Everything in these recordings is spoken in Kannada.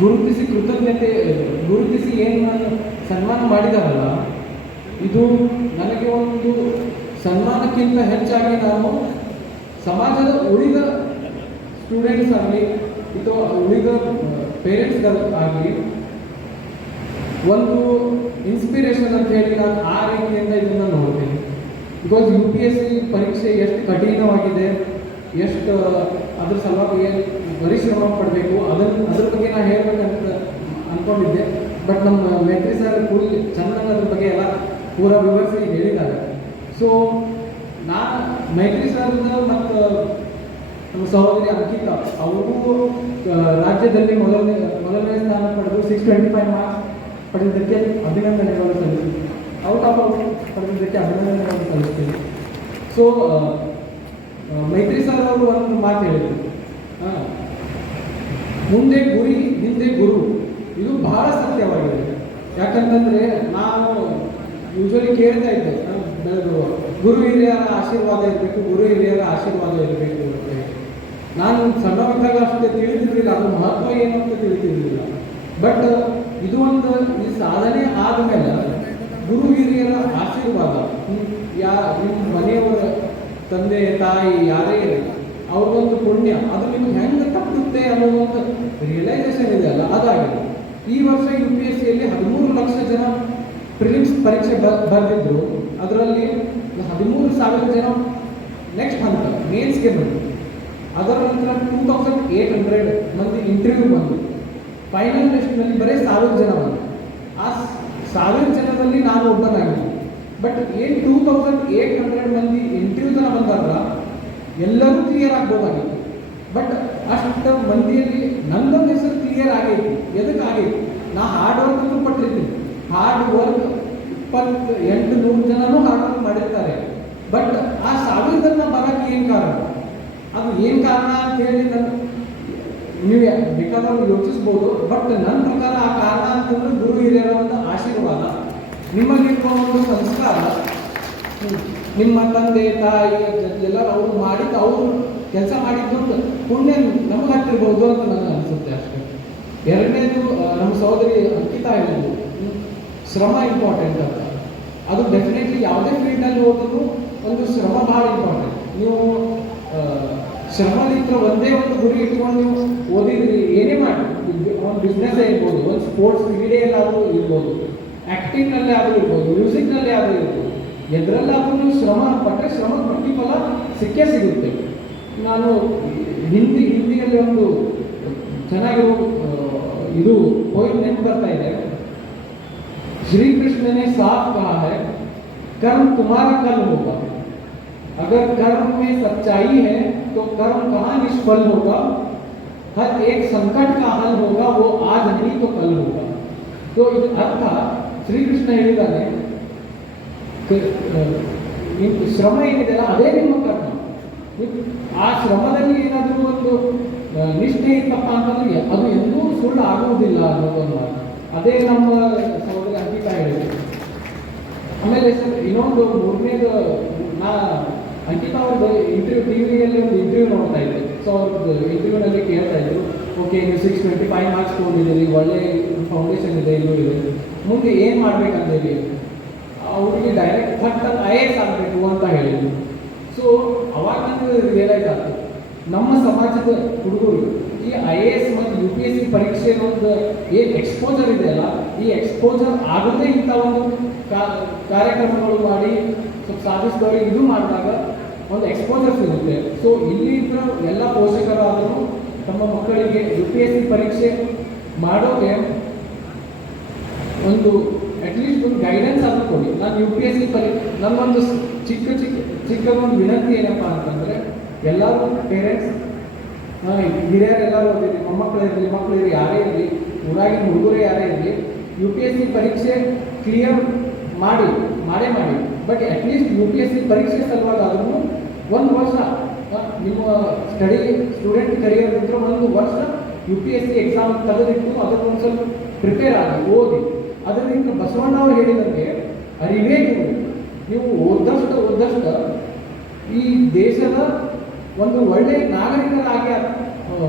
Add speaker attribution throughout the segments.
Speaker 1: ಗುರುತಿಸಿ ಕೃತಜ್ಞತೆ, ಗುರುತಿಸಿ ಏನು ನಾನು ಸನ್ಮಾನ ಮಾಡಿದಾರಲ್ಲ ಇದು ನನಗೆ ಒಂದು ಸನ್ಮಾನಕ್ಕಿಂತ ಹೆಚ್ಚಾಗಿ ನಾನು ಸಮಾಜದ ಉಳಿದ ಸ್ಟೂಡೆಂಟ್ಸ್ ಆಗಲಿ ಅಥವಾ ಉಳಿದ ಪೇರೆಂಟ್ಸ್ ಆಗಲಿ ಒಂದು ಇನ್ಸ್ಪಿರೇಷನ್ ಅಂತ ಹೇಳಿ ನಾನು ಆ ರೀತಿಯಿಂದ ಇದನ್ನು ನೋಡ್ತೀನಿ. Because U P S C ಪರೀಕ್ಷೆ ಎಷ್ಟು ಕಠಿಣವಾಗಿದೆ, ಎಷ್ಟು ಅದ್ರ ಸಲುವಾಗಿ ಪರಿಶ್ರಮ ಪಡಬೇಕು, ಅದನ್ನು ಅದ್ರ ನಾನು ಹೇಳ್ಬೇಕಂತ ಅನ್ಕೊಂಡಿದ್ದೆ. ಬಟ್ ನಮ್ಮ ಮೆಟ್ರಿ ಸರ್ ಫುಲ್ ಚೆನ್ನಾಗಿ ಬಗ್ಗೆ ಎಲ್ಲ ಪೂರ ವಿವರಿಸಿ ಹೇಳಿದ್ದಾರೆ. ಸೊ ನಾ ಮೈತ್ರಿ ಸರ್ ಮತ್ತು ನಮ್ಮ ಸಹೋದರಿ ಅಂಕಿತ ಅವರು ರಾಜ್ಯದಲ್ಲಿ ಮೊದಲನೇ ಮೊದಲನೇ ಸ್ಥಾನ ಪಡೆದು ಸಿಕ್ಸ್ ಟ್ವೆಂಟಿ ಫೈವ್ ಮಾರ್ಕ್ಸ್ ಪಡೆದಿದ್ದಕ್ಕೆ ಅಭಿನಂದನೆಗಳು ಸಲ್ಲಿಸ್ತೀನಿ. ಔಟ್ ಆಫ್ ಔಟ್ ಪಡೆದಿದ್ದಕ್ಕೆ ಅಭಿನಂದನೆಗಳನ್ನು ಸಲ್ಲಿಸ್ತೀನಿ ಸೊ ಮೈತ್ರಿ ಸರ್ ಅವರು ಒಂದು ಮಾತು ಹೇಳಿದರು. ಮುಂದೆ ಹಿಂದೆ ಗುರು. ಇದು ಬಹಳ ಸತ್ಯವಾಗಿದೆ. ಯಾಕಂತಂದ್ರೆ ನಾನು ಯೂಶಲಿ ಕೇಳ್ತಾ ಇದ್ದೆ ಬೆಳೆದು ಗುರು ಹಿರಿಯರ ಆಶೀರ್ವಾದ ಇರಬೇಕು, ಗುರು ಹಿರಿಯರ ಆಶೀರ್ವಾದ ಇರಬೇಕು ಅಂತ. ನಾನು ಸಣ್ಣವರಿದ್ದಾಗ ಅಷ್ಟೇ ತಿಳಿದಿರಲಿಲ್ಲ. ಅದು ಮಹತ್ವ ಏನು ಅಂತ ತಿಳಿದಿರಲಿಲ್ಲ. ಬಟ್ ಇದು ಒಂದು ಈ ಸಾಧನೆ ಆದಮೇಲೆ ಗುರು ಹಿರಿಯರ ಆಶೀರ್ವಾದ. ಯಾ, ನಿಮ್ಮ ಮನೆಯವರ ತಂದೆ, ತಾಯಿ ಯಾರೇ ಇರಲಿ ಅವ್ರಿಗೊಂದು ಪುಣ್ಯ, ಅದು ನಿಮ್ಗೆ ಹೆಂಗೆ ತಪ್ಪುತ್ತೆ ಅನ್ನೋ ರಿಯಲೈಸೇಷನ್ ಇದೆ ಅಲ್ಲ, ಅದಾಗಿದೆ. ಈ ವರ್ಷ ಯು ಪಿ ಎಸ್ ಸಿಯಲ್ಲಿ ಹದಿಮೂರು ಲಕ್ಷ ಜನ ಪ್ರಿಲಿಮ್ಸ್ ಪರೀಕ್ಷೆ ಬರೆದಿದ್ರು. ಅದರಲ್ಲಿ ಹದಿಮೂರು ಸಾವಿರ ಜನ ನೆಕ್ಸ್ಟ್ ಹಂತ ಮೇನ್ಸ್ಗೆ ಬಂದರು. ಅದರ ನಂತರ ಟೂ ತೌಸಂಡ್ ಏಟ್ ಹಂಡ್ರೆಡ್ ಮಂದಿ ಇಂಟರ್ವ್ಯೂ ಬಂದು ಫೈನಲ್ ಲಿಸ್ಟ್ನಲ್ಲಿ ಬರೀ ಸಾವಿರ ಜನ ಬಂದರು. ಆ ಸಾವಿರ ಜನದಲ್ಲಿ ನಾನು ಒಬ್ಬನಾಗಿದ್ದೆ ಬಟ್ ಏನು ಟೂ ತೌಸಂಡ್ ಏಟ್ ಹಂಡ್ರೆಡ್ ಮಂದಿ ಇಂಟರ್ವ್ಯೂ ಜನ ಬಂದಾರಲ್ಲ ಎಲ್ಲರೂ ಕ್ಲಿಯರ್ ಆಗ್ಬೋದಾಗಿತ್ತು ಬಟ್ ಅಷ್ಟು ಮಂದಿಯಲ್ಲಿ ನಂದೊಂದು ಹೆಸರು ಕ್ಲಿಯರ್ ಆಗೈತಿ. ಎದಕ್ಕೆ ಆಗೈತಿ? ನಾ ಹಾರ್ಡ್ ವರ್ಕ್ ಪಟ್ಟಿರ್ತೀನಿ. ಹಾರ್ಡ್ ವರ್ಕ್ ಇಪ್ಪತ್ತು ಎಂಟು ನೂರು ಜನನೂ ಹಾರ್ಡ್ ವರ್ಕ್ ಮಾಡಿರ್ತಾರೆ. ಬಟ್ ಆ ಸಾವಿರದನ್ನ ಬರಕ್ಕೆ ಏನು ಕಾರಣ? ಅದು ಏನು ಕಾರಣ ಅಂತ ಹೇಳಿ ನಾನು ನೀವು ಬೇಕಾದವ್ರು ಯೋಚಿಸ್ಬೋದು. ಬಟ್ ನನ್ನ ಪ್ರಕಾರ ಆ ಕಾರಣ ಅಂತಂದ್ರೆ ಗುರು ಹಿರಿಯರ ಒಂದು ಆಶೀರ್ವಾದ. ನಿಮ್ಮಲ್ಲಿರುವ ಒಂದು ಸಂಸ್ಕಾರ ನಿಮ್ಮ ತಂದೆ, ತಾಯಿ ಎಲ್ಲ ಅವರು ಮಾಡಿದ್ದು, ಅವರು ಕೆಲಸ ಮಾಡಿದ್ದು ಪುಣ್ಯ ನಮಗೆ ಹತ್ತಿರ್ಬೋದು ಅಂತ ನನಗೆ ಅನಿಸುತ್ತೆ ಅಷ್ಟೇ. ಎರಡನೇದು ನಮ್ಮ ಸಹೋದರಿ ಅಂಕಿತಾ ಹೇಳಿದ್ರು ಶ್ರಮ ಇಂಪಾರ್ಟೆಂಟ್ ಅಂತ. ಅದು ಡೆಫಿನೆಟ್ಲಿ ಯಾವುದೇ ಫೀಲ್ಡಲ್ಲಿ ಹೋದ್ರು ಒಂದು ಶ್ರಮ ಭಾಳ ಇಂಪಾರ್ಟೆಂಟ್ ನೀವು ಶ್ರಮದಿಂದ ಒಂದೇ ಒಂದು ಗುರಿ ಇಟ್ಕೊಂಡು ನೀವು ಓದಿದ್ರಿ ಏನೇ ಮಾಡಿ ಒಂದು ಬಿಸ್ನೆಸ್ ಇರ್ಬೋದು, ಒಂದು ಸ್ಪೋರ್ಟ್ಸ್ ಕ್ರೀಡೆಯಲ್ಲಾದರೂ ಇರ್ಬೋದು ಆ್ಯಕ್ಟಿಂಗ್ನಲ್ಲೇ ಆದರೂ ಇರ್ಬೋದು ಮ್ಯೂಸಿಕ್ನಲ್ಲೇ ಆದರೂ ಎದರಲ್ಲಾದರೂ ನೀವು ಶ್ರಮ ಪಟ್ಟರೆ ಶ್ರಮ ಪ್ರತಿಫಲ ಸಿಕ್ಕೇ ಸಿಗುತ್ತೆ ನಾನು ಹಿಂದಿ ಹಿಂದಿಯಲ್ಲಿ ಒಂದು ಚೆನ್ನಾಗಿರೋ ಆ, ಇದು ಹೋಗಿ ನೆನಪು ಬರ್ತಾ ಇದೆ श्री कृष्ण ने साफ कहा है कर्म तुम्हारा कल होगा अगर कर्म में सच्चाई है तो कर्म कहाँ निष्फल होगा हर एक संकट का हल होगा वो आज नहीं तो कल होगा तो ಇದು ಅರ್ಥ ಶ್ರೀಕೃಷ್ಣ ಹೇಳಿದ್ದಾನೆ ಕ- ಆ, ನಿಮ್ಮ ಶ್ರಮ ಏನಿದೆಯಲ್ಲ, ಅದೇ ನಿಮ್ಮ ಕರ್ಮ. ಆ ಶ್ರಮದಲ್ಲಿ ಏನಾದರೂ ಒಂದು ನಿಷ್ಠೆ ಇತ್ತಪ್ಪ ಅಂತಂದ್ರೆ ಅದು ಎಂದೂ ಸುಳ್ಳು ಆಗುವುದಿಲ್ಲ ಅನ್ನೋದೊಂದು ಮಾತು. ಅದೇ ನಮ್ಮ ಸಹೋದರಿ ಅಂಕಿತ ಹೇಳಿದೆ ಆಮೇಲೆ ಸರ್, ಇನ್ನೊಂದು ಮೂರನೇದು, ನಾ ಅಂಕಿತ ಅವ್ರದ್ದು ಇಂಟರ್ವ್ಯೂ ಟಿ ವಿಯಲ್ಲಿ ಒಂದು ಇಂಟರ್ವ್ಯೂ ನೋಡ್ತಾ ಇದ್ದೆ. ಸೊ ಅವ್ರದ್ದು ಇಂಟರ್ವ್ಯೂನಲ್ಲಿ ಕೇಳ್ತಾ ಇದ್ರು ಓಕೆ ನೀವು ಸಿಕ್ಸ್ ಟ್ವೆಂಟಿ ಫೈವ್ ಮಾರ್ಕ್ಸ್ ತೊಗೊಂಡಿದ್ದೀರಿ ಒಳ್ಳೆ ಫೌಂಡೇಶನ್ ಇದೆ, ಇನ್ನೂ ಇದೆ. ಮುಂದೆ ಏನು ಮಾಡ್ಬೇಕಂತೀರಿ ಅವ್ರಿಗೆ ಡೈರೆಕ್ಟ್ ಫಟ್ ಐ ಎಸ್ ಆಗಬೇಕು ಅಂತ ಹೇಳಿದ್ರು. ಸೊ ಅವಾಗ ನನಗೆ ರಿಯಲೈಸ್ ಆಗ್ತದೆ ನಮ್ಮ ಸಮಾಜದ ಹುಡುಗರು, ಈ ಐ ಎ ಎಸ್ ಮತ್ತು ಯು ಪಿ ಎಸ್ ಸಿ ಪರೀಕ್ಷೆ ಒಂದು ಏನು ಎಕ್ಸ್ಪೋಜರ್ ಇದೆಯಲ್ಲ ಈ ಎಕ್ಸ್ಪೋಜರ್ ಆಗೋದೇ ಇಂಥ ಒಂದು ಕಾರ್ಯಕ್ರಮಗಳು ಮಾಡಿ, ಸ್ವಲ್ಪ ಸಾಧಿಸಿದವರಿಗೆ ಇದು ಮಾಡಿದಾಗ ಒಂದು ಎಕ್ಸ್ಪೋಜರ್ ಸಿಗುತ್ತೆ. ಸೊ ಇಲ್ಲಿ ಎಲ್ಲ ಪೋಷಕರಾದರೂ ತಮ್ಮ ಮಕ್ಕಳಿಗೆ ಯು ಪಿ ಎಸ್ ಸಿ ಪರೀಕ್ಷೆ ಮಾಡೋಕೆ ಒಂದು ಅಟ್ಲೀಸ್ಟ್ ಒಂದು ಗೈಡೆನ್ಸ್ ಆದರೂ ಕೊಡಿ. ನಾನು ಯು ಪಿ ಎಸ್ ಸಿ ಪರಿ ನನ್ನೊಂದು ಚಿಕ್ಕ ಚಿಕ್ಕ ಚಿಕ್ಕ ಒಂದು ವಿನಂತಿ ಏನಪ್ಪ ಅಂತಂದರೆ, ಎಲ್ಲರೂ ಪೇರೆಂಟ್ಸ್ ಹಿರಿಯರೆಲ್ಲರೂ ಓದಿರಿ ಮೊಮ್ಮಕ್ಕಳು ಇರಲಿ ಮಕ್ಕಳು ಇರಲಿ, ಯಾರೇ ಇರಲಿ, ಊರಾಗಿನ ಹುಡುಗರು ಯಾರೇ ಇರಲಿ ಯು ಪಿ ಎಸ್ ಸಿ ಪರೀಕ್ಷೆ ಕ್ಲಿಯರ್ ಮಾಡಿ, ಮಾಡೇ ಮಾಡಿ. But at least U P S C ಪರೀಕ್ಷೆ ಸಲುವಾಗಿ ಒಂದು ವರ್ಷ ನಿಮ್ಮ ಸ್ಟಡಿ ಸ್ಟೂಡೆಂಟ್ ಕರಿಯರ್ ಇದ್ರೆ ಒಂದು ವರ್ಷ U P S C exam ತೆಗೆದಿಟ್ಟು ಅದಕ್ಕೊಂದು ಸ್ವಲ್ಪ ಪ್ರಿಪೇರ್ ಆಗಿ, ಓದಿ. ಅದರಿಂದ ಬಸವಣ್ಣ ಅವರು ಹೇಳಿದಂಗೆ ಅರಿವೇ ನೀವು ನೀವು ಓದಷ್ಟು ಓದಷ್ಟು ಈ ದೇಶದ ಒಂದು ಒಳ್ಳೆಯ ನಾಗರಿಕರಾಗಿ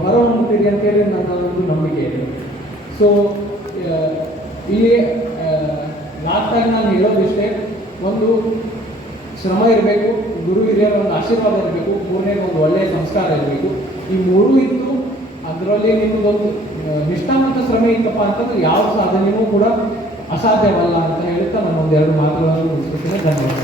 Speaker 1: ಹೊರಹೊಮ್ಮುತ್ತೀರಿ ಅಂತೇಳಿ ನನ್ನ ಒಂದು ನಂಬಿಕೆ ಇದೆ. ಸೊ ಇಲ್ಲಿ ಲಾಸ್ಟಾಗಿ ನಾನು ಹೇಳೋದಿಷ್ಟೇ, ಒಂದು ಶ್ರಮ ಇರಬೇಕು, ಗುರು ಹಿರಿಯರ ಒಂದು ಆಶೀರ್ವಾದ ಇರಬೇಕು ಮೂರನೇ ಒಂದು ಒಳ್ಳೆಯ ಸಂಸ್ಕಾರ ಇರಬೇಕು. ಈ ಮೂರು ಇತ್ತು ಅದರಲ್ಲಿ ನಿಮಗೊಂದು ನಿಷ್ಠಾ ನಿಷ್ಠಾವಂತ ಶ್ರಮ ಇತ್ತಪ್ಪ ಅಂತಂದ್ರೆ ಯಾವ ಸಾಧನೆಯೂ ಕೂಡ ಅಸಾಧ್ಯವಲ್ಲ ಅಂತ ಹೇಳುತ್ತಾ ನಾನು ಎರಡು ಮಾತುಗಳನ್ನು ಮುಗಿಸ್ಕೊತೀನಿ ಧನ್ಯವಾದ